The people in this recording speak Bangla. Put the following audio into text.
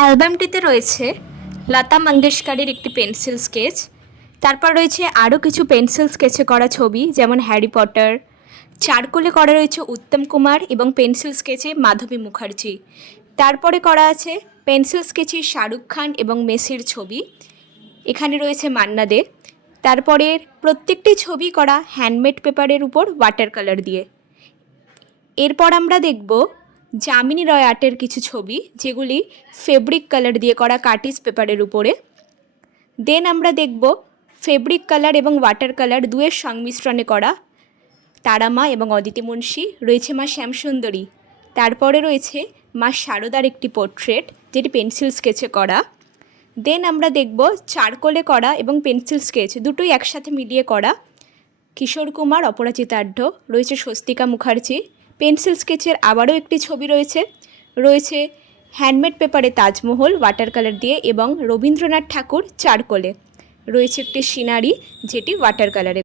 অ্যালবামটিতে রয়েছে লতা মঙ্গেশকরের একটি পেন্সিল স্কেচ, তারপর রয়েছে আরও কিছু পেন্সিল স্কেচে করা ছবি, যেমন হ্যারি পটার। চারকোলে করা রয়েছে উত্তম কুমার এবং পেন্সিল স্কেচে মাধবী মুখার্জি। তারপরে করা আছে পেন্সিল স্কেচে শাহরুখ খান এবং মেসির ছবি। এখানে রয়েছে মান্না দে। তারপরের প্রত্যেকটি ছবি করা হ্যান্ডমেড পেপারের উপর ওয়াটার কালার দিয়ে। এরপর আমরা দেখব যামিনী রয় আর্টের কিছু ছবি, যেগুলি ফেব্রিক কালার দিয়ে করা কার্টিজ পেপারের উপরে। দেন আমরা দেখব ফেব্রিক কালার এবং ওয়াটার কালার দুয়ের সংমিশ্রণে করা তারামা এবং অদিতি মুন্সি। রয়েছে মা শ্যামসুন্দরী। তারপরে রয়েছে মা শারদার একটি পোর্ট্রেট, যেটি পেন্সিল স্কেচে করা। দেন আমরা দেখব চারকোলে করা এবং পেন্সিল স্কেচ দুটোই একসাথে মিলিয়ে করা কিশোর কুমার, অপরাজিতাঢ্য। রয়েছে স্বস্তিকা মুখার্জি। পেন্সিল স্কেচের আবারও একটি ছবি রয়েছে হ্যান্ডমেড পেপারে তাজমহল ওয়াটার কালার দিয়ে, এবং রবীন্দ্রনাথ ঠাকুর চারকোলে। রয়েছে একটি সিনারি, যেটি ওয়াটার কালারে।